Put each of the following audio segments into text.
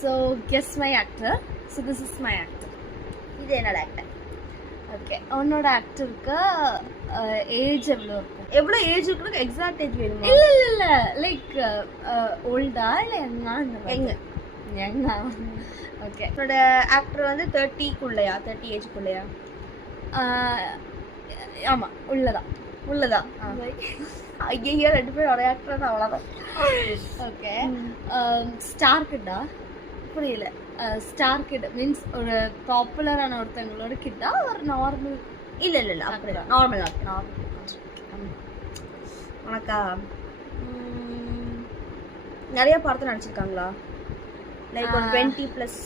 So guess my actor. So this is my actor. இது என்னோட actor. Okay, உன்னோட ஆக்டருக்கு age எவ்வளோ இருக்கும்? எவ்வளோ ஏஜ் இருக்குன்னு எக்ஸாக்ட் ஏஜ் வேணுமா? இல்ல லைக் ஓல்டா இல்ல யங்கா? யங்கா. ஓகே, என்னோட ஆக்டர் வந்து 30க்குள்ளயா, 30 ஏஜ்க்குள்ளயா? ஆமா, உள்ளதான். ஐயோ, 2 பேரும் ஒரே ஆக்டர் தான், அவ்வளோதான். ஓகே, ஸ்டார் கிட்டா? புரியல. ஸ்டார் கிட் மீன்ஸ் ஒரு பாப்புலரான ஒருத்தவங்களோட கிட்டா ஒரு நார்மல்? இல்ல அப்படி நார்மல் ஆக்டர். உனக்கா நிறைய படத்தில் நடிச்சிருக்காங்களா? லைக் ஒரு 20+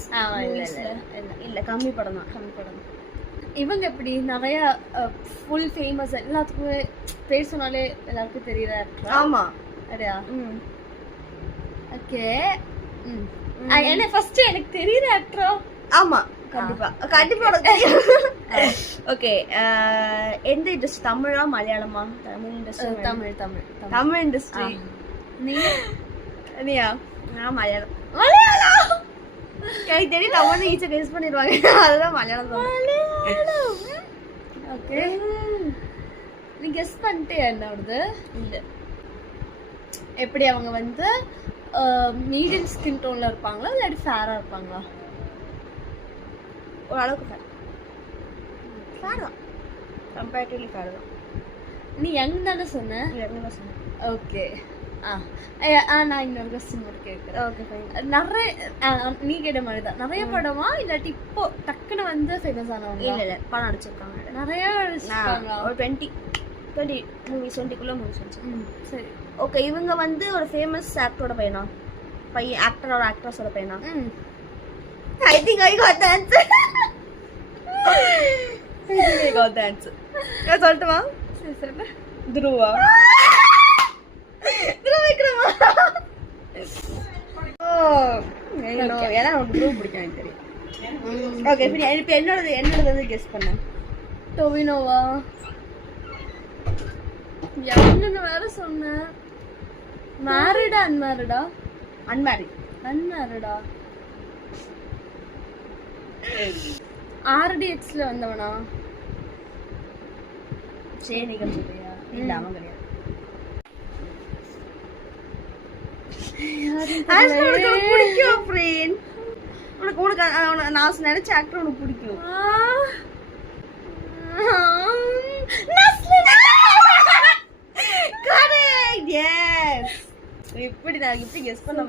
இல்ல கம்மி படம் தான். இவங்க எப்படி நிறைய ஃபுல் ஃபேமஸ், எல்லாத்துக்குமே பேர் சொன்னாலே எல்லாருக்கும் தெரியுற ஆக்டர்? ஆமா. அப்படியா? ஓகே. என்ன ஃபர்ஸ்ட் எனக்கு தெரியுற ஆக்டரா? ஆமா, கண்டிப்பா உனக்கு தெரியும். ஓகே, எந்த இண்டஸ்ட்ரி? தமிழா மலையாளமா? தமிழ் இண்டஸ்ட்ரி. தமிழ் இண்டஸ்ட்ரி. நீயா? நான் மலையாளம். எனக்கு தெரியும், தமிழ் ஈஸியா கெஸ் பண்ணிடுவாங்க, அதுதான் மலையாளம். ஓகே, நீ கெஸ் பண்ணிட்டியா என்னோடது? இல்ல. எப்படி அவங்க வந்து மீடியம் ஸ்கின் டோன்ல இருப்பாங்களா இல்லாட்டி ஃபேரா இருப்பாங்களா? ஓரளவுக்கு ஃபேர் தான், கம்பேரிட்டிவ்லி ஃபேர் தான். நீ யங் தானே சொன்ன? யங் தான் சொன்னேன். ஓகே. நான் இன்னொரு கொஸ்டின் மட்டும் கேட்குறேன். Okay fine. நிறைய நீ கேட்ட மாதிரி தான், நிறைய படமா இல்லாட்டி இப்போ டக்குன்னு வந்து ஃபேமஸ் ஆனவங்க? இல்ல படம் நடிச்சிருக்காங்க, நிறைய நடிச்சிருக்காங்களா? ஒரு 20 மூவிஸ், 20க்குள்ள மூவிஸ். சரி. ஓகே, இவங்க வந்து ஒரு ஃபேமஸ் ஆக்டரோட பையனா? ஆக்டரோட ஆக்ட்ரஸோட பையனா? I think I got the answer. நான் சொல்லட்டுமா? சரி சொல்லு. துருவா. விக்ரமா. ஏன்னா உனக்கு துருவ பிடிக்கும் எனக்கு தெரியும். ஓகே, இப்போ என்னோடது வந்து கெஸ் பண்ண. டொவினோவா? யாருன்னு வேற சொன்னேன். மேரிடா அன்மேரிடா? அன்மேரிடா. RDXல வந்தவனா? சேனிகம் சொல்றியா? இல்ல, அவன் கிடையாது. உனக்கு பிடிக்கும் ஃப்ரெண்ட். உனக்கு நான் நினைச்ச ஆக்டர் உனக்கு பிடிக்கும். கரெக்ட். எஸ். இப்படி நான் இப்படி கெஸ் பண்ண